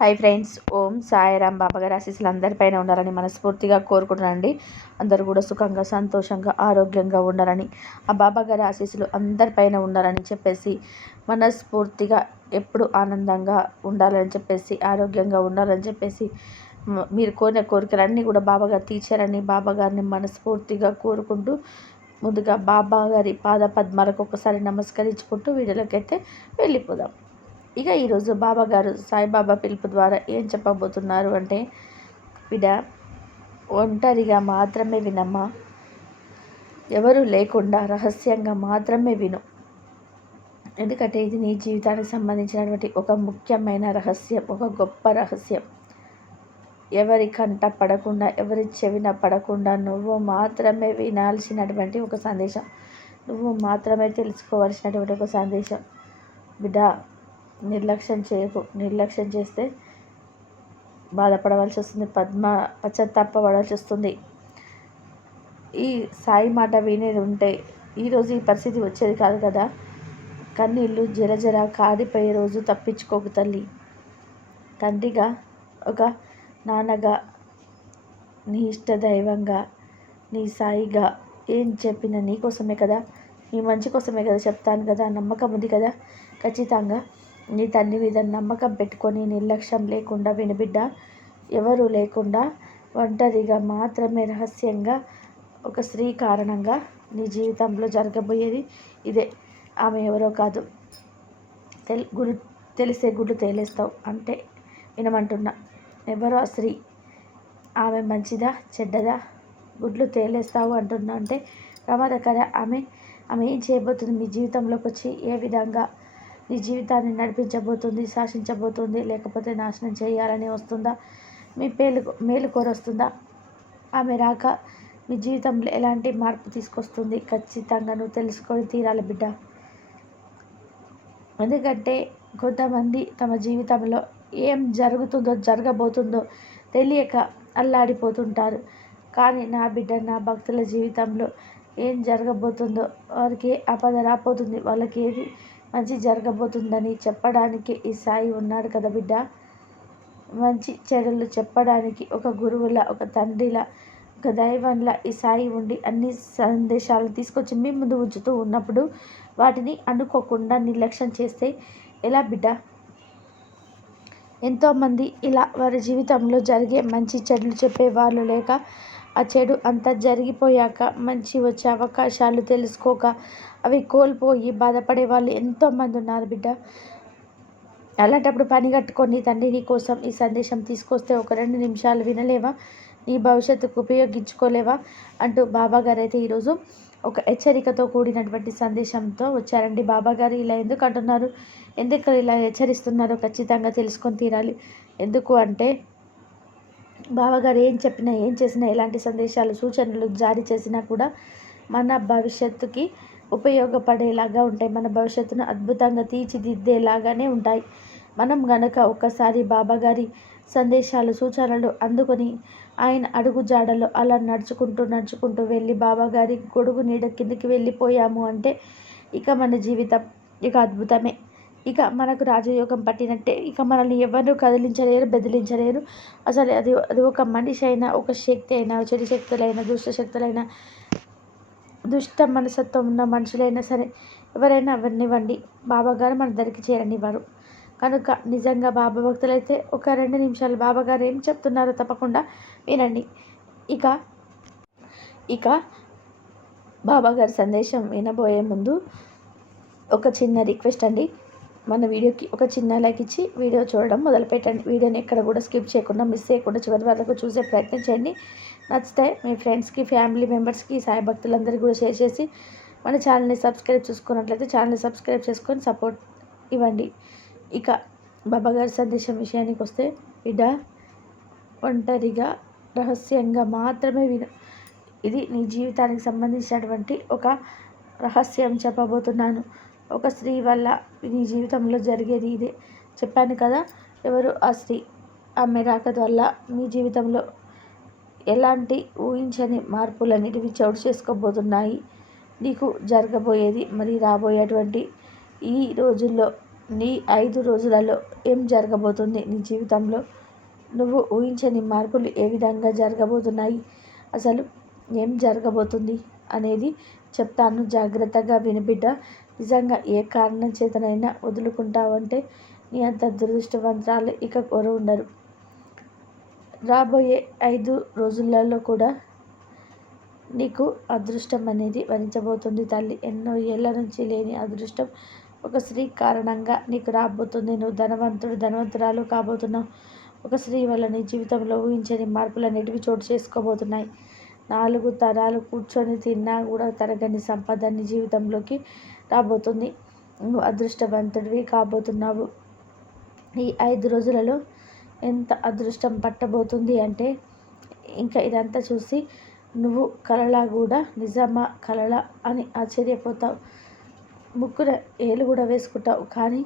Hi friends ఓం సాయిరామ్ బాబాగారి ఆశీస్సులు అందరిపైన ఉండాలని మనస్ఫూర్తిగా కోరుకుంటున్నానండి. అందరూ కూడా సుఖంగా సంతోషంగా ఆరోగ్యంగా ఉండాలని ఆ బాబాగారి ఆశీస్సులు అందరిపైన ఉండాలని చెప్పేసి మనస్ఫూర్తిగా ఎప్పుడు ఆనందంగా ఉండాలని చెప్పేసి ఆరోగ్యంగా ఉండాలని చెప్పేసి మీరు కోరిన కోరికలన్నీ కూడా బాబాగారు తీర్చారని బాబాగారిని మనస్ఫూర్తిగా కోరుకుంటూ ముందుగా బాబాగారి పాద పద్మాలకు ఒకసారి నమస్కరించుకుంటూ వీడియోలోకి అయితే వెళ్ళిపోదాం. ఇక ఈరోజు బాబా గారు సాయిబాబా పిలుపు ద్వారా ఏం చెప్పబోతున్నారు అంటే బిడ ఒంటరిగా మాత్రమే వినమ్మా. ఎవరు లేకుండా రహస్యంగా మాత్రమే విను. ఎందుకంటే ఇది నీ జీవితానికి సంబంధించినటువంటి ఒక ముఖ్యమైన రహస్యం ఒక గొప్ప రహస్యం. ఎవరి కంట పడకుండా ఎవరి చెవిన పడకుండా నువ్వు మాత్రమే వినాల్సినటువంటి ఒక సందేశం. నువ్వు మాత్రమే తెలుసుకోవాల్సినటువంటి ఒక సందేశం. బిడ్డ నిర్లక్ష్యం చేయకు. నిర్లక్ష్యం చేస్తే బాధపడవలసి వస్తుంది. పద్మ పశ్చాత్తాపడవలసి వస్తుంది. ఈ సాయి మాట వినేది ఉంటే ఈరోజు ఈ పరిస్థితి వచ్చేది కాదు కదా? కన్నీళ్ళు జర జర కారిపోయే రోజు తప్పించుకోకు తల్లి. తండ్రిగా ఒక నాన్నగా నీ ఇష్ట దైవంగా నీ సాయిగా ఏం చెప్పిన నీ కోసమే కదా? నీ మంచి కోసమే కదా చెప్తాను కదా? నమ్మకం ఉంది కదా? ఖచ్చితంగా నీ తండ్రి మీద నమ్మకం పెట్టుకొని నిర్లక్ష్యం లేకుండా వినబిడ్డ? ఎవరు లేకుండా? ఒంటరిగా మాత్రమే రహస్యంగా ఒక స్త్రీ కారణంగా నీ జీవితంలో జరగబోయేది ఇదే. ఆమె ఎవరో కాదు. తెల్ గుడు తెలిసే గుడ్లు తేలేస్తావు అంటే వినమంటున్నా. ఎవరో ఆ స్త్రీ. ఆమె మంచిదా చెడ్డదా? గుడ్లు తేలేస్తావు అంటున్నా అంటే ప్రమాదకర. ఆమె ఆమె ఏం చేయబోతుంది? మీ జీవితంలోకి వచ్చి ఏ విధంగా నీ జీవితాన్ని నడిపించబోతుంది శాసించబోతుంది లేకపోతే నాశనం చేయాలని వస్తుందా? మీ పేలు మేలు కోరొస్తుందా? ఆమె రాక మీ జీవితంలో ఎలాంటి మార్పు తీసుకొస్తుంది? ఖచ్చితంగా నువ్వు తెలుసుకొని తీరాలి బిడ్డ. ఎందుకంటే కొంతమంది తమ జీవితంలో ఏం జరుగుతుందో జరగబోతుందో తెలియక అల్లాడిపోతుంటారు. కానీ నా బిడ్డ నా భక్తుల జీవితంలో ఏం జరగబోతుందో వారికి ఆపద రాపోతుంది వాళ్ళకి ఏది మంచి జరగబోతుందని చెప్పడానికి ఈ సాయి ఉన్నాడు కదా బిడ్డ. మంచి చెడులు చెప్పడానికి ఒక గురువుల ఒక తండ్రిలా ఒక దైవంలా ఈ సాయి ఉండి అన్ని సందేశాలు తీసుకొచ్చి మీ ముందు ఉంచుతూ ఉన్నప్పుడు వాటిని అనుకోకుండా నిర్లక్ష్యం చేస్తే ఎలా బిడ్డ? ఎంతోమంది ఇలా వారి జీవితంలో జరిగే మంచి చెడులు చెప్పే వాళ్ళు లేక ఆ చెడు అంతా జరిగిపోయాక మంచి వచ్చే అవకాశాలు తెలుసుకోక అవి కోల్పోయి బాధపడే వాళ్ళు ఎంతోమంది ఉన్నారు బిడ్డ. అలాంటప్పుడు పని కట్టుకొని తండ్రి నీ కోసం ఈ సందేశం తీసుకొస్తే ఒక రెండు నిమిషాలు వినలేవా? నీ భవిష్యత్తుకు ఉపయోగించుకోలేవా? అంటూ బాబాగారు అయితే ఈరోజు ఒక హెచ్చరికతో కూడినటువంటి సందేశంతో వచ్చారండి. బాబాగారు ఇలా ఎందుకు అంటున్నారు? ఎందుకు ఇలా హెచ్చరిస్తున్నారో ఖచ్చితంగా తెలుసుకొని తీరాలి. ఎందుకు అంటే బావగారు ఏం చెప్పినా ఏం చేసినా ఎలాంటి సందేశాలు సూచనలు జారీ చేసినా కూడా మన భవిష్యత్తుకి ఉపయోగపడేలాగా ఉంటాయి. మన భవిష్యత్తును అద్భుతంగా తీర్చిదిద్దేలాగానే ఉంటాయి. మనం గనక ఒక్కసారి బాబాగారి సందేశాలు సూచనలు అందుకొని ఆయన అడుగు జాడలో అలా నడుచుకుంటూ నడుచుకుంటూ వెళ్ళి బాబాగారి గొడుగు నీడ కిందకి వెళ్ళిపోయాము అంటే ఇక మన జీవితం ఇక అద్భుతమే. ఇక మనకు రాజయోగం పట్టినట్టే. ఇక మనల్ని ఎవరు కదిలించలేరు బెదిరించలేరు. అసలు అది అది ఒక మనిషి అయినా ఒక శక్తి అయినా చెడు శక్తులైనా దుష్ట శక్తులైనా దుష్ట మనసత్వం ఉన్న మనుషులైనా సరే ఎవరైనా అవనివ్వండి బాబాగారు మన దగ్గరికి చేరనివ్వరు. కనుక నిజంగా బాబా భక్తులైతే ఒక రెండు నిమిషాలు బాబాగారు ఏం చెప్తున్నారో తప్పకుండా వినండి. ఇక ఇక బాబాగారి సందేశం వినబోయే ముందు ఒక చిన్న రిక్వెస్ట్ అండి. మన వీడియోకి ఒక చిన్న లైక్ ఇచ్చి వీడియో చూడడం మొదలుపెట్టండి. వీడియోని ఎక్కడ కూడా స్కిప్ చేయకుండా మిస్ చేయకుండా చివరి వరకు చూసే ప్రయత్నం చేయండి. నచ్చితే మీ ఫ్రెండ్స్కి ఫ్యామిలీ మెంబర్స్కి సాయి భక్తులందరికీ కూడా షేర్ చేసి మన ఛానల్ని సబ్స్క్రైబ్ చేసుకున్నట్లయితే ఛానల్ని సబ్స్క్రైబ్ చేసుకొని సపోర్ట్ ఇవ్వండి. ఇక బాబాగారి సందేశం విషయానికి వస్తే బిడ్డ ఒంటరిగా రహస్యంగా మాత్రమే విను. ఇది నీ జీవితానికి సంబంధించినటువంటి ఒక రహస్యం చెప్పబోతున్నాను. ఒక స్త్రీ వల్ల నీ జీవితంలో జరిగేది ఇదే. చెప్పాను కదా ఎవరు ఆ స్త్రీ? ఆమె రాక వల్ల మీ జీవితంలో ఎలాంటి ఊహించని మార్పులన్నిటివి చోటు చేసుకోబోతున్నాయి? నీకు జరగబోయేది మరి రాబోయేటువంటి ఈ రోజుల్లో నీ ఐదు రోజులలో ఏం జరగబోతుంది నీ జీవితంలో? నువ్వు ఊహించని మార్పులు ఏ విధంగా జరగబోతున్నాయి? అసలు ఏం జరగబోతుంది అనేది చెప్తాను జాగ్రత్తగా వినిబిడ్డ నిజంగా ఏ కారణం చేతనైనా వదులుకుంటావంటే నీ అంత దురదృష్టవంతరాలు ఇక కొర ఉండరు. రాబోయే ఐదు రోజులలో కూడా నీకు అదృష్టం అనేది వరించబోతుంది తల్లి. ఎన్నో ఏళ్ళ నుంచి లేని అదృష్టం ఒక స్త్రీ కారణంగా నీకు రాబోతుంది. నువ్వు ధనవంతుడు ధనవంతురాలు కాబోతున్నావు. ఒక స్త్రీ వల్ల నీ జీవితంలో ఊహించని మార్పులు అనేటివి చోటు చేసుకోబోతున్నాయి. నాలుగు తరాలు కూర్చొని తిన్నా కూడా తరగని సంపద నీ జీవితంలోకి రాబోతుంది నువ్వు అదృష్టవంతుడివి కాబోతున్నావు. ఈ ఐదు రోజులలో ఎంత అదృష్టం పట్టబోతుంది అంటే ఇంకా ఇదంతా చూసి నువ్వు కలలా కూడా నిజమా కలలా అని ఆశ్చర్యపోతావు. ముక్కున ఏలు కూడా వేసుకుంటావు. కానీ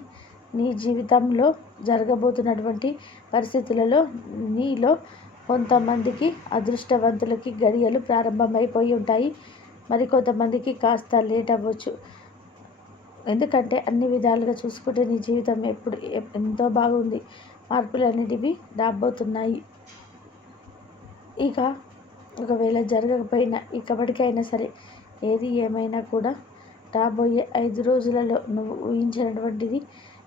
నీ జీవితంలో జరగబోతున్నటువంటి పరిస్థితులలో నీలో కొంతమందికి అదృష్టవంతులకి గడియలు ప్రారంభమైపోయి ఉంటాయి. మరి కొంతమందికి కాస్త లేట్ అవ్వచ్చు. ఎందుకంటే అన్ని విధాలుగా చూసుకుంటే నీ జీవితం ఎప్పుడు ఎంతో బాగుంది. మార్పులు అనేటివి రాబోతున్నాయి. ఇక ఒకవేళ జరగకపోయినా ఇకపటికైనా సరే ఏది ఏమైనా కూడా రాబోయే ఐదు రోజులలో నువ్వు ఊహించినటువంటిది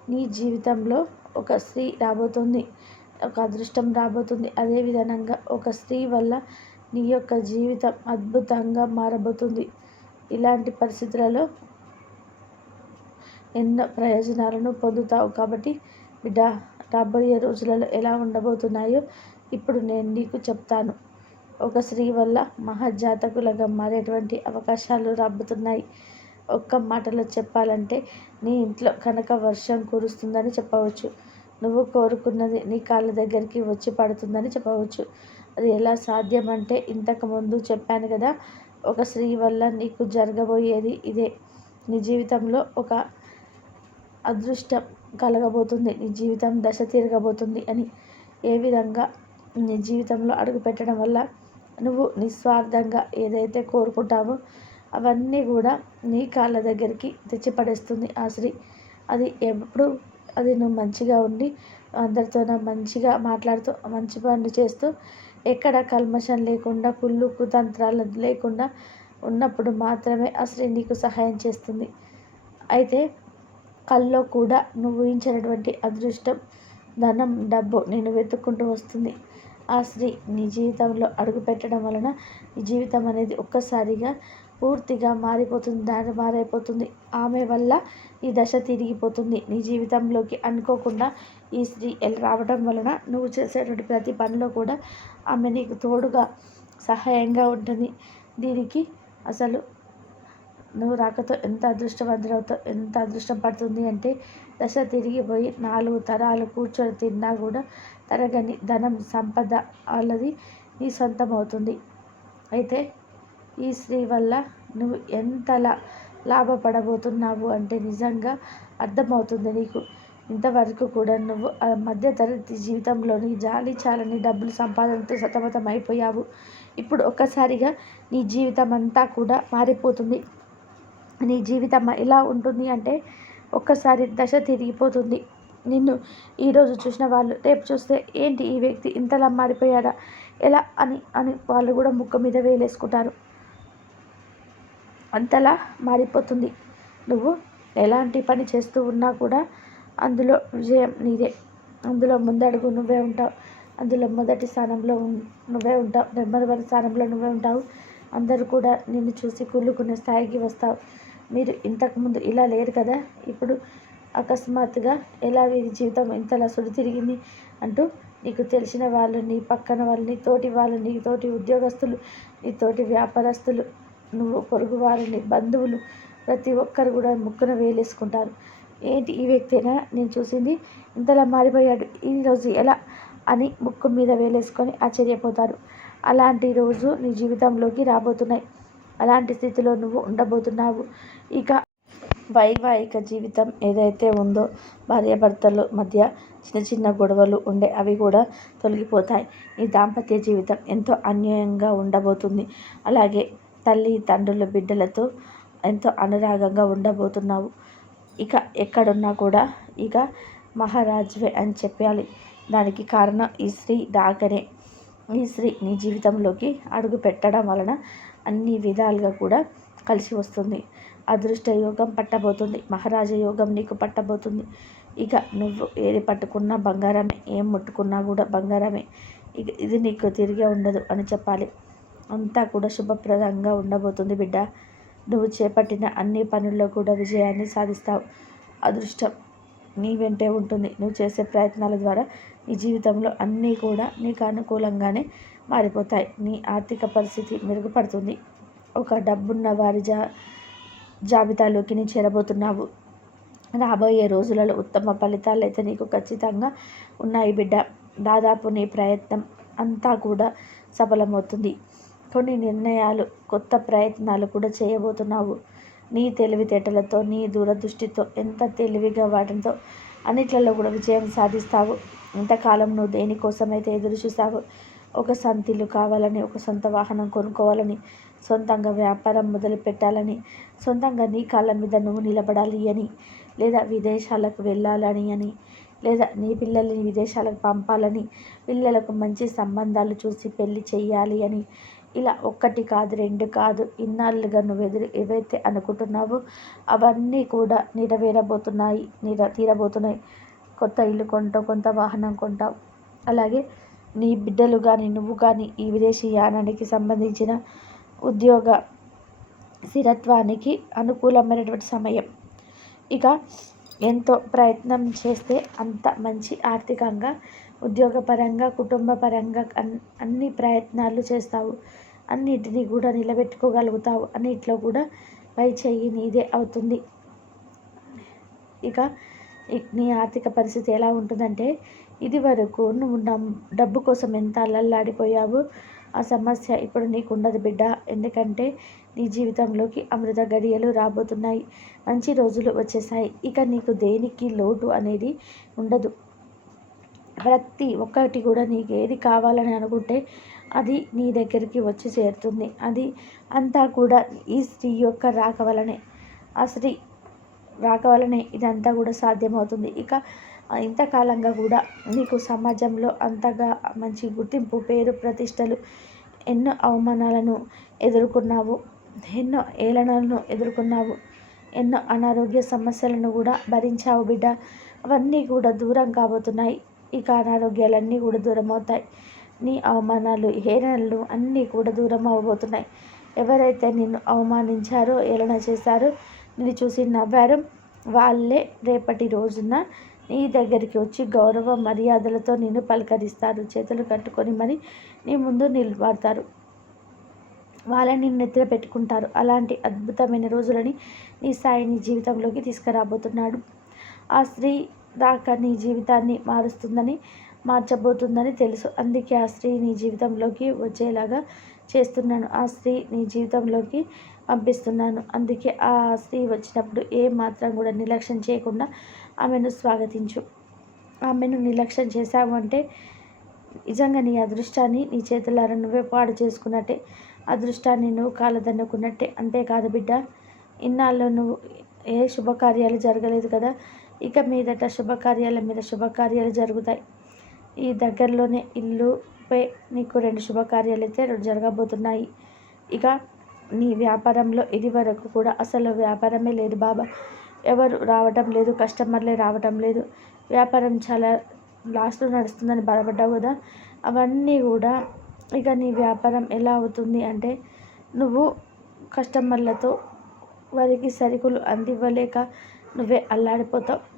నీ జీవితంలో ఒక స్త్రీ రాబోతుంది. ఒక అదృష్టం రాబోతుంది. అదే విధంగా ఒక స్త్రీ వల్ల నీ యొక్క జీవితం అద్భుతంగా మారబోతుంది. ఇలాంటి పరిస్థితులలో ఎన్నో ప్రయోజనాలను పొందుతావు? కాబట్టి బిడ్డ రాబోయే రోజులలో ఎలా ఉండబోతున్నాయో ఇప్పుడు నేను నీకు చెప్తాను. ఒక స్త్రీ వల్ల మహాజాతకులుగా మారేటువంటి అవకాశాలు రాబోతున్నాయి. ఒక్క మాటలో చెప్పాలంటే నీ ఇంట్లో కనుక వర్షం కురుస్తుందని చెప్పవచ్చు. నువ్వు కోరుకున్నది నీ కాళ్ళ దగ్గరికి వచ్చి పడుతుందని చెప్పవచ్చు. అది ఎలా సాధ్యం అంటే ఇంతకుముందు చెప్పాను కదా ఒక స్త్రీ వల్ల నీకు జరగబోయేది ఇదే. నీ జీవితంలో ఒక అదృష్టం కలగబోతుంది. నీ జీవితం దశ తిరగబోతుంది అని ఏ విధంగా నీ జీవితంలో అడుగు పెట్టడం వల్ల నువ్వు నిస్వార్థంగా ఏదైతే కోరుకుంటావో అవన్నీ కూడా నీ కాళ్ళ దగ్గరికి తెచ్చిపడేస్తుంది ఆ స్త్రీ. అది ఎప్పుడు అది నువ్వు మంచిగా ఉండి అందరితో మంచిగా మాట్లాడుతూ మంచి పనులు చేస్తూ ఎక్కడ కల్మషం లేకుండా కుళ్ళు కుతంత్రాలు లేకుండా ఉన్నప్పుడు మాత్రమే ఆ స్త్రీ నీకు సహాయం చేస్తుంది. అయితే కల్లో కూడా నువ్వు ఊహించినటువంటి అదృష్టం ధనం డబ్బు నేను వెతుక్కుంటూ వస్తుంది. ఆ స్త్రీ నీ జీవితంలో అడుగు పెట్టడం వలన నీ జీవితం అనేది ఒక్కసారిగా పూర్తిగా మారిపోతుంది దారి మారైపోతుంది. ఆమె వల్ల ఈ దశ తిరిగిపోతుంది. నీ జీవితంలోకి అనుకోకుండా ఈ స్త్రీ రావడం వలన నువ్వు చేసేటువంటి ప్రతి పనిలో కూడా ఆమె నీకు తోడుగా సహాయంగా ఉంటుంది. దీనికి అసలు నువ్వు రాకతో ఎంత అదృష్టవంతులవుతో ఎంత అదృష్టం పడుతుంది అంటే దశ తిరిగిపోయి నాలుగు తరాలు కూర్చొని తిన్నా కూడా తరగని ధనం సంపద వాళ్ళది నీ సొంతం అవుతుంది అయితే ఈ స్త్రీ వల్ల నువ్వు ఎంతలా లాభపడబోతున్నావు అంటే నిజంగా అర్థమవుతుంది నీకు. ఇంతవరకు కూడా నువ్వు ఆ మధ్యతరగతి జీవితంలోని జాలి చాలని డబ్బులు సంపాదనతో సతమతం అయిపోయావు ఇప్పుడు ఒక్కసారిగా నీ జీవితం అంతా కూడా మారిపోతుంది. నీ జీవితం ఎలా ఉంటుంది అంటే ఒక్కసారి దశ తిరిగిపోతుంది. నిన్ను ఈరోజు చూసిన వాళ్ళు రేపు చూస్తే ఏంటి ఈ వ్యక్తి ఇంతలా మారిపోయాడా ఎలా అని అని వాళ్ళు కూడా ముక్క మీద వేలేసుకుంటారు. అంతలా మారిపోతుంది. నువ్వు ఎలాంటి పని చేస్తూ ఉన్నా కూడా అందులో విజయం నీదే. అందులో ముందడుగు నువ్వే ఉంటావు. అందులో మొదటి స్థానంలో నువ్వే ఉంటావు. నెంబర్ వన్ స్థానంలో నువ్వే ఉంటావు. అందరూ కూడా నిన్ను చూసి కుళ్ళుకునే స్థాయికి వస్తావు. మీరు ఇంతకుముందు ఇలా లేరు కదా? ఇప్పుడు అకస్మాత్తుగా ఎలా వీరి జీవితం ఇంతలా సుడి తిరిగింది అంటూ నీకు తెలిసిన వాళ్ళు నీ పక్కన వాళ్ళు నీ తోటి వాళ్ళు నీ తోటి ఉద్యోగస్తులు నీ తోటి వ్యాపారస్తులు నువ్వు పొరుగు వారిని బంధువులు ప్రతి ఒక్కరు కూడా ముక్కున వేలేసుకుంటారు. ఏంటి ఈ వ్యక్తినా? నేను చూసింది ఇంతలా మారిపోయాడు. ఈరోజు ఎలా? అని ముక్కు మీద వేలేసుకొని ఆశ్చర్యపోతారు. అలాంటి రోజు నీ జీవితంలోకి రాబోతున్నాయి. అలాంటి స్థితిలో నువ్వు ఉండబోతున్నావు. ఇక వైవాహిక జీవితం ఏదైతే ఉందో భార్యాభర్తల మధ్య చిన్న చిన్న గొడవలు ఉండే అవి కూడా తొలగిపోతాయి. నీ దాంపత్య జీవితం ఎంతో అన్యాయంగా ఉండబోతుంది. అలాగే తల్లి తండ్రుల బిడ్డలతో ఎంతో అనురాగంగా ఉండబోతున్నావు. ఇక ఎక్కడున్నా కూడా ఇక మహారాజువే అని చెప్పాలి. దానికి కారణం ఈ స్త్రీ రాకనే ఈ స్త్రీ నీ జీవితంలోకి అడుగు పెట్టడం వలన అన్ని విధాలుగా కూడా కలిసి వస్తుంది. అదృష్ట యోగం పట్టబోతుంది. మహారాజ యోగం నీకు పట్టబోతుంది. ఇక నువ్వు ఏది పట్టుకున్నా బంగారమే. ఏం ముట్టుకున్నా కూడా బంగారమే. ఇక ఇది నీకు తిరిగే ఉండదు అని చెప్పాలి. అంతా కూడా శుభప్రదంగా ఉండబోతుంది బిడ్డ. నువ్వు చేపట్టిన అన్ని పనుల్లో కూడా విజయాన్ని సాధిస్తావు. అదృష్టం నీ వెంటే ఉంటుంది. నువ్వు చేసే ప్రయత్నాల ద్వారా నీ జీవితంలో అన్నీ కూడా నీకు అనుకూలంగానే మారిపోతాయి. నీ ఆర్థిక పరిస్థితి మెరుగుపడుతుంది. ఒక డబ్బున్న వారి జా జాబితాలోకి నీ చేరబోతున్నావు. రాబోయే రోజులలో ఉత్తమ ఫలితాలు అయితే నీకు ఖచ్చితంగా ఉన్నాయి బిడ్డ. దాదాపు నీ ప్రయత్నం అంతా కూడా సఫలమవుతుంది. కొన్ని నిర్ణయాలు కొత్త ప్రయత్నాలు కూడా చేయబోతున్నావు. నీ తెలివితేటలతో నీ దూరదృష్టితో ఎంత తెలివిగా వాటితో అన్నిట్లలో కూడా విజయం సాధిస్తావు. ఇంతకాలం నువ్వు దేనికోసమైతే ఎదురు చూసావు ఒక సంతిల్లు కావాలని ఒక సొంత వాహనం కొనుక్కోవాలని సొంతంగా వ్యాపారం మొదలు పెట్టాలని సొంతంగా నీ కాళ్ళ మీద నువ్వు నిలబడాలి అని లేదా విదేశాలకు వెళ్ళాలని అని లేదా నీ పిల్లల్ని విదేశాలకు పంపాలని పిల్లలకు మంచి సంబంధాలు చూసి పెళ్ళి చేయాలి అని ఇలా ఒక్కటి కాదు రెండు కాదు ఇన్నాళ్ళుగా నువ్వు ఎదురు ఏవైతే అనుకుంటున్నావో అవన్నీ కూడా నెరవేరబోతున్నాయి నిర తీరబోతున్నాయి. కొత్త ఇల్లు కొంటావు కొంత వాహనం కొంటావు. అలాగే నీ బిడ్డలు కానీ నువ్వు కానీ ఈ విదేశీ యానానికి సంబంధించిన ఉద్యోగ స్థిరత్వానికి అనుకూలమైనటువంటి సమయం. ఇక ఎంతో ప్రయత్నం చేస్తే అంత మంచి ఆర్థికంగా ఉద్యోగపరంగా కుటుంబపరంగా అన్ని ప్రయత్నాలు చేస్తావు. అన్నిటినీ కూడా నిలబెట్టుకోగలుగుతావు అన్నిట్లో కూడా పై చెయ్యి నీదే అవుతుంది. ఇక నీ ఆర్థిక పరిస్థితి ఎలా ఉంటుందంటే ఇది వరకు నువ్వు డబ్బు కోసం ఎంత అల్లల్లాడిపోయావు ఆ సమస్య ఇప్పుడు నీకు ఉండదు బిడ్డ. ఎందుకంటే నీ జీవితంలోకి అమృత గడియలు రాబోతున్నాయి. మంచి రోజులు వచ్చేసాయి. ఇక నీకు దేనికి లోటు అనేది ఉండదు. ప్రతి ఒక్కటి కూడా నీకు ఏది కావాలని అనుకుంటే అది నీ దగ్గరికి వచ్చి చేరుతుంది. అది అంతా కూడా ఈ స్త్రీ యొక్క రాక వలనే ఆ స్త్రీ రాక వలనే ఇదంతా కూడా సాధ్యమవుతుంది. ఇక ఇంతకాలంగా కూడా నీకు సమాజంలో అంతగా మంచి గుర్తింపు పేరు ప్రతిష్టలు ఎన్నో అవమానాలను ఎదుర్కొన్నావు ఎన్నో ఏలనలను ఎదుర్కొన్నావు ఎన్నో అనారోగ్య సమస్యలను కూడా భరించావు బిడ్డ. అవన్నీ కూడా దూరం కాబోతున్నాయి. ఇక అనారోగ్యాలన్నీ కూడా దూరం అవుతాయి నీ అవమానాలు హేళనలు అన్నీ కూడా దూరం అవబోతున్నాయి. ఎవరైతే నిన్ను అవమానించారో ఏలన చేశారో నిన్ను చూసి నవ్వారో వాళ్ళే రేపటి రోజున నీ దగ్గరికి వచ్చి గౌరవ మర్యాదలతో నిన్ను పలకరిస్తారు. చేతులు కట్టుకొని మరి నీ ముందు నిలబడతారు. వాళ్ళని నిద్ర పెట్టుకుంటారు. అలాంటి అద్భుతమైన రోజులని నీ సాయి నీ జీవితంలోకి తీసుకురాబోతున్నాడు. ఆ స్త్రీ దాకా నీ జీవితాన్ని మారుస్తుందని మార్చబోతుందని తెలుసు. అందుకే ఆ స్త్రీ నీ జీవితంలోకి వచ్చేలాగా చేస్తున్నాను. ఆ స్త్రీ నీ జీవితంలోకి పంపిస్తున్నాను. అందుకే ఆ స్త్రీ వచ్చినప్పుడు ఏ మాత్రం కూడా నిర్లక్ష్యం చేయకుండా ఆమెను స్వాగతించు. ఆమెను నిర్లక్ష్యం చేశావు అంటే నిజంగా నీ అదృష్టాన్ని నీ చేతులారా నువ్వే పాడు చేసుకున్నట్టే. అదృష్టాన్ని నువ్వు కాలదన్నుకున్నట్టే. అంతేకాదు బిడ్డ ఇన్నాళ్ళు నువ్వు ఏ శుభకార్యాలు జరగలేదు కదా? ఇక మీదట శుభకార్యాల మీద శుభకార్యాలు జరుగుతాయి. ఈ దగ్గరలోనే ఇల్లుపై నీకు రెండు శుభకార్యాలు అయితే జరగబోతున్నాయి. ఇక నీ వ్యాపారంలో ఇది వరకు కూడా అసలు వ్యాపారమే లేదు బాబా. ఎవరు రావటం లేదు కస్టమర్లే రావటం లేదు. వ్యాపారం చాలా లాస్ట్లో నడుస్తుందని బాధపడ్డావు కదా? అవన్నీ కూడా ఇక నీ వ్యాపారం ఎలా అవుతుంది అంటే నువ్వు కస్టమర్లతో వారికి సరుకులు అందివ్వలేక నువ్వే అల్లాడిపోతావు.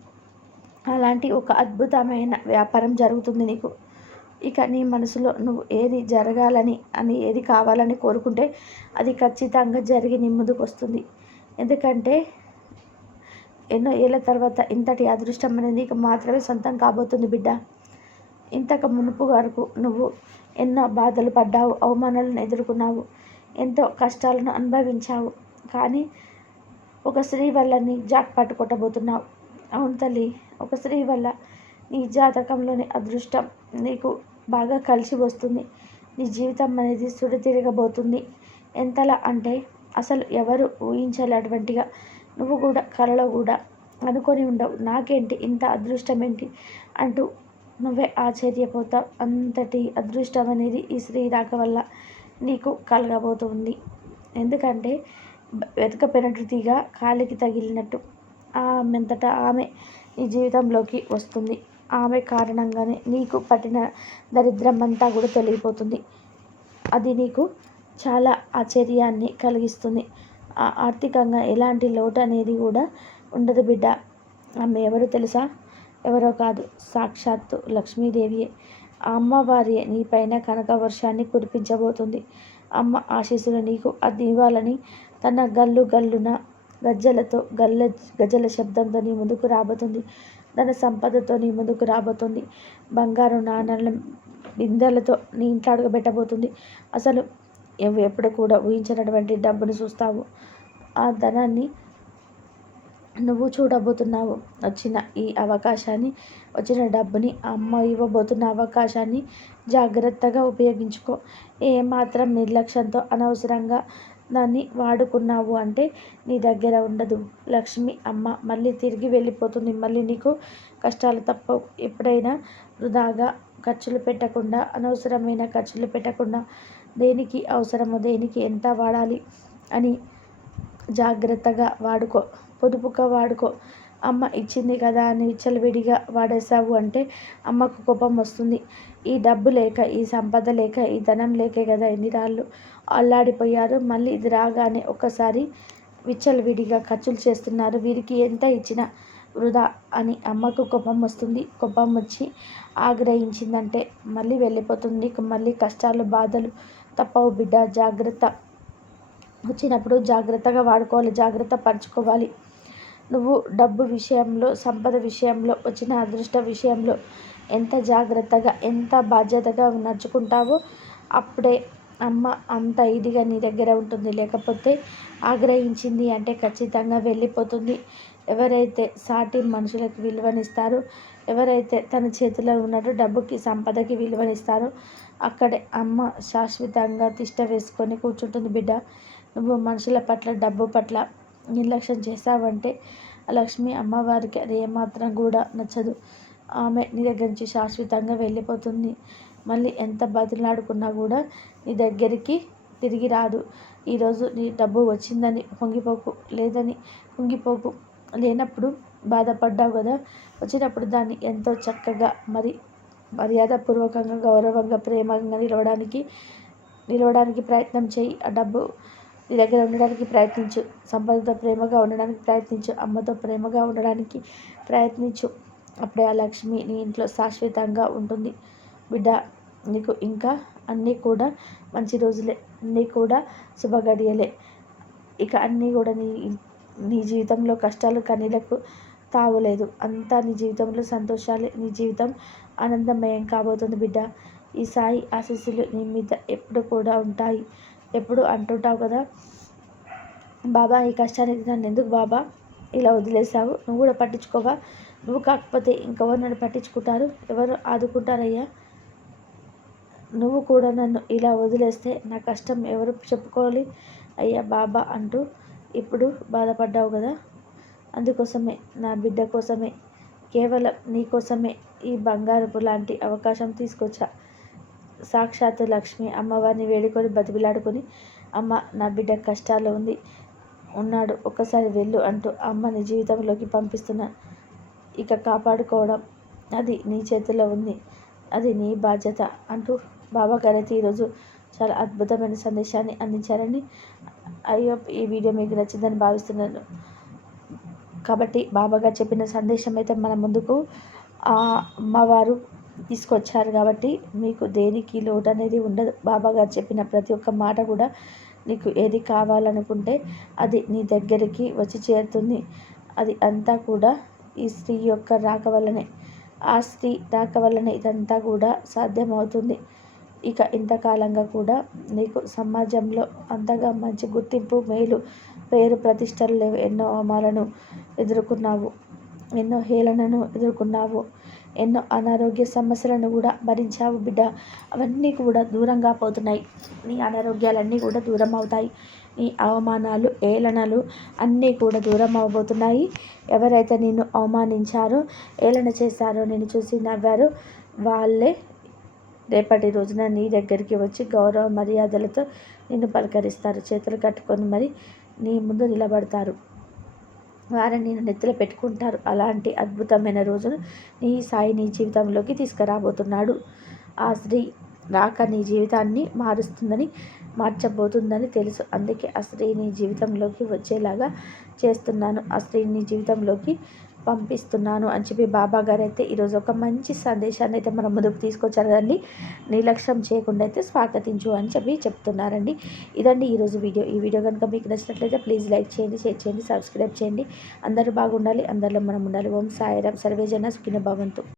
అలాంటి ఒక అద్భుతమైన వ్యాపారం జరుగుతుంది నీకు. ఇక నీ మనసులో నువ్వు ఏది జరగాలని అని ఏది కావాలని కోరుకుంటే అది ఖచ్చితంగా జరిగి నీ ముందుకు వస్తుంది. ఎందుకంటే ఎన్నో ఏళ్ళ తర్వాత ఇంతటి అదృష్టం అనేది నీకు మాత్రమే సొంతం కాబోతుంది బిడ్డ. ఇంతకు మునుపు వరకు నువ్వు ఎన్నో బాధలు పడ్డావు అవమానాలను ఎదుర్కొన్నావు ఎంతో కష్టాలను అనుభవించావు. కానీ ఒక స్త్రీ వల్ల నీ జాక్ పట్టుకొట్టబోతున్నావు. అవును తల్లి ఒక స్త్రీ వల్ల నీ జాతకంలోని అదృష్టం నీకు బాగా కలిసి వస్తుంది. నీ జీవితం అనేది తిరగబోతుంది ఎంతలా అంటే అసలు ఎవరు ఊహించలేటువంటిగా నువ్వు కూడా కలలో కూడా అనుకొని ఉండవు. నాకేంటి ఇంత అదృష్టం ఏంటి అంటూ నువ్వే ఆశ్చర్యపోతావు. అంతటి అదృష్టం అనేది ఈ స్త్రీ రాక వల్ల నీకు కలగబోతుంది. ఎందుకంటే వెతకపోయినట్టు తీగ కాలికి తగిలినట్టు. ఆమెంతటా ఆమె నీ జీవితంలోకి వస్తుంది. ఆమె కారణంగానే నీకు పట్టిన దరిద్రం అంతా కూడా తొలగిపోతుంది. అది నీకు చాలా ఆశ్చర్యాన్ని కలిగిస్తుంది. ఆర్థికంగా ఎలాంటి లోటు అనేది కూడా ఉండదు బిడ్డ. ఆమె ఎవరు తెలుసా? ఎవరో కాదు. సాక్షాత్తు లక్ష్మీదేవియే. ఆ అమ్మవారి నీపైన కనక వర్షాన్ని కురిపించబోతుంది. అమ్మ ఆశీస్సులు నీకు అది ఇవ్వాలని తన గల్లు గల్లున గజ్జలతో గల్ల గజల శబ్దంతో నీ ముందుకు రాబోతుంది. ధన సంపదతో నీ ముందుకు రాబోతుంది. బంగారు నాణాల బిందెలతో నీ ఇంట్లో అడగబెట్టబోతుంది. అసలు ఎప్పుడు కూడా ఊహించినటువంటి డబ్బును చూస్తావు. ఆ ధనాన్ని నువ్వు చూడబోతున్నావు. వచ్చిన ఈ అవకాశాన్ని వచ్చిన డబ్బుని అమ్మ ఇవ్వబోతున్న అవకాశాన్ని జాగ్రత్తగా ఉపయోగించుకో. ఏమాత్రం నిర్లక్ష్యంతో అనవసరంగా దాన్ని వాడుకున్నావు అంటే నీ దగ్గర ఉండదు. లక్ష్మి అమ్మ మళ్ళీ తిరిగి వెళ్ళిపోతుంది. మళ్ళీ నీకు కష్టాలు తప్పవు. ఎప్పుడైనా వృధాగా ఖర్చులు పెట్టకుండా అనవసరమైన ఖర్చులు పెట్టకుండా దేనికి అవసరమో దేనికి ఎంత వాడాలి అని జాగ్రత్తగా వాడుకో. పొదుపుగా వాడుకో. అమ్మ ఇచ్చింది కదా అని విచ్చలవిడిగా వాడేసావు అంటే అమ్మకు కోపం వస్తుంది. ఈ డబ్బు లేక ఈ సంపద లేక ఈ ధనం లేకే కదా ఎన్ని రాళ్ళు అల్లాడిపోయారు. మళ్ళీ ఇది రాగానే ఒక్కసారి విచ్చలవిడిగా ఖర్చులు చేస్తున్నారు. వీరికి ఎంత ఇచ్చినా వృధా అని అమ్మకు కోపం వస్తుంది. కోపం వచ్చి ఆగ్రహించిందంటే మళ్ళీ వెళ్ళిపోతుంది. మళ్ళీ కష్టాలు బాధలు తప్పవు బిడ్డ. జాగ్రత్త వచ్చినప్పుడు జాగ్రత్తగా వాడుకోవాలి. జాగ్రత్త పరచుకోవాలి. నువ్వు డబ్బు విషయంలో సంపద విషయంలో వచ్చిన అదృష్ట విషయంలో ఎంత జాగ్రత్తగా ఎంత బాధ్యతగా నడుచుకుంటావో అప్పుడే అమ్మ అంత ఇదిగా నీ దగ్గర ఉంటుంది. లేకపోతే ఆగ్రహించింది అంటే ఖచ్చితంగా వెళ్ళిపోతుంది. ఎవరైతే సాటి మనుషులకు విలువనిస్తారో ఎవరైతే తన చేతిలో ఉన్నట్టు డబ్బుకి సంపదకి విలువనిస్తారో అక్కడే అమ్మ శాశ్వతంగా తిష్ట వేసుకొని కూర్చుంటుంది. బిడ్డ నువ్వు మనుషుల పట్ల డబ్బు పట్ల నిర్లక్ష్యం చేసావంటే లక్ష్మి అమ్మవారికి అది ఏమాత్రం కూడా నచ్చదు. ఆమె నీ దగ్గర నుంచి శాశ్వతంగా వెళ్ళిపోతుంది. మళ్ళీ ఎంత బతిలాడుకున్నా కూడా నీ దగ్గరికి తిరిగి రాదు. ఈరోజు నీ డబ్బు వచ్చిందని పొంగిపోకు లేదని పొంగిపోకు. లేనప్పుడు బాధపడ్డావు కదా? వచ్చినప్పుడు దాన్ని ఎంతో చక్కగా మరి మర్యాదపూర్వకంగా గౌరవంగా ప్రేమగా నిలవడానికి నిలవడానికి ప్రయత్నం చేయి. ఆ డబ్బు నీ దగ్గర ఉండడానికి ప్రయత్నించు. సంపదతో ప్రేమగా ఉండడానికి ప్రయత్నించు. అమ్మతో ప్రేమగా ఉండడానికి ప్రయత్నించు. అప్పుడే ఆ లక్ష్మి నీ ఇంట్లో శాశ్వతంగా ఉంటుంది. బిడ్డ నీకు ఇంకా అన్నీ కూడా మంచి రోజులే. అన్నీ కూడా శుభగడియలే. ఇక అన్నీ కూడా నీ నీ జీవితంలో కష్టాలు కన్నీలకు తావులేదు. అంతా నీ జీవితంలో సంతోషాలే. నీ జీవితం ఆనందమయం కాబోతుంది బిడ్డ. ఈ సాయి ఆశీస్సులు నీ మీద ఎప్పుడు కూడా ఉంటాయి. ఎప్పుడు అంటుంటావు కదా బాబా ఈ కష్టానికి నన్ను ఎందుకు బాబా ఇలా వదిలేసావు నువ్వు కూడా పట్టించుకోవా? నువ్వు కాకపోతే ఇంకెవరు నన్ను పట్టించుకుంటారు? ఎవరు ఆదుకుంటారయ్యా? నువ్వు కూడా నన్ను ఇలా వదిలేస్తే నా కష్టం ఎవరు చెప్పుకోవాలి? అయ్యా బాబా అంటూ ఇప్పుడు బాధపడ్డావు కదా. అందుకోసమే నా బిడ్డ కోసమే కేవలం నీ కోసమే ఈ బంగారపు లాంటి అవకాశం తీసుకొచ్చా? సాక్షాత్ లక్ష్మి అమ్మవారిని వేడుకొని బతిమిలాడుకొని అమ్మ నా బిడ్డ కష్టాల్లో ఉంది ఉన్నాడు ఒక్కసారి వెళ్ళు అంటూ అమ్మని జీవితంలోకి పంపిస్తున్నా ఇక కాపాడుకోవడం అది నీ చేతిలో ఉంది అది నీ బాధ్యత అంటూ బాబా గారైతే ఈరోజు చాలా అద్భుతమైన సందేశాన్ని అందించారని అయ్యో ఈ వీడియో మీకు నచ్చిందని భావిస్తున్నాను. కాబట్టి బాబాగారు చెప్పిన సందేశం అయితే మన ముందుకు. అమ్మవారు తీసుకొచ్చారు కాబట్టి మీకు దేనికి లోటు అనేది ఉండదు బాబాగారు చెప్పిన ప్రతి ఒక్క మాట కూడా నీకు ఏది కావాలనుకుంటే అది నీ దగ్గరికి వచ్చి చేరుతుంది. అది అంతా కూడా ఈ స్త్రీ యొక్క రాక వల్లనే. ఆ స్త్రీ రాక వల్లనే ఇదంతా కూడా సాధ్యమవుతుంది. ఇక ఇంతకాలంగా కూడా నీకు సమాజంలో అంతగా మంచి గుర్తింపు మేలు పేరు ప్రతిష్టలు లేవు. ఎన్నో అమలను ఎదుర్కొన్నావు. ఎన్నో హేళనను ఎదుర్కొన్నావు. ఎన్నో అనారోగ్య సమస్యలను కూడా భరించావు బిడ్డ. అవన్నీ కూడా దూరంగా పోతున్నాయి. నీ అనారోగ్యాలన్నీ కూడా దూరం అవుతాయి. నీ అవమానాలు ఏలనలు అన్నీ కూడా దూరం అవబోతున్నాయి. ఎవరైతే నిన్ను అవమానించారో ఏలన చేశారో నేను చూసి నవ్వారో వాళ్ళే రేపటి రోజున నీ దగ్గరికి వచ్చి గౌరవ మర్యాదలతో నిన్ను పలకరిస్తారు. చేతులు కట్టుకొని మరి నీ ముందు నిలబడతారు. వారిని నేను నెత్తిలో పెట్టుకుంటారు. అలాంటి అద్భుతమైన రోజును నీ సాయి నీ జీవితంలోకి తీసుకురాబోతున్నాడు. ఆ స్త్రీ రాక నీ జీవితాన్ని మారుస్తుందని మార్చబోతుందని తెలుసు. అందుకే ఆ స్త్రీ నీ జీవితంలోకి వచ్చేలాగా చేస్తున్నాను. ఆ స్త్రీ నీ జీవితంలోకి పంపిస్తున్నాను అని చెప్పి బాబా గారు అయితే ఈరోజు ఒక మంచి సందేశాన్ని అయితే మన ముందుకు తీసుకొచ్చారు కదండి. నిర్లక్ష్యం చేయకుండా అయితే స్వాగతించు అని చెప్పి చెప్తున్నారండి. ఇదండి ఈరోజు వీడియో. ఈ వీడియో కనుక మీకు నచ్చినట్లయితే ప్లీజ్ లైక్ చేయండి షేర్ చేయండి సబ్స్క్రైబ్ చేయండి. అందరూ బాగుండాలి అందరిలో మనం ఉండాలి. ఓం సాయిరామ్. సర్వేజన సుఖిన భవంతు.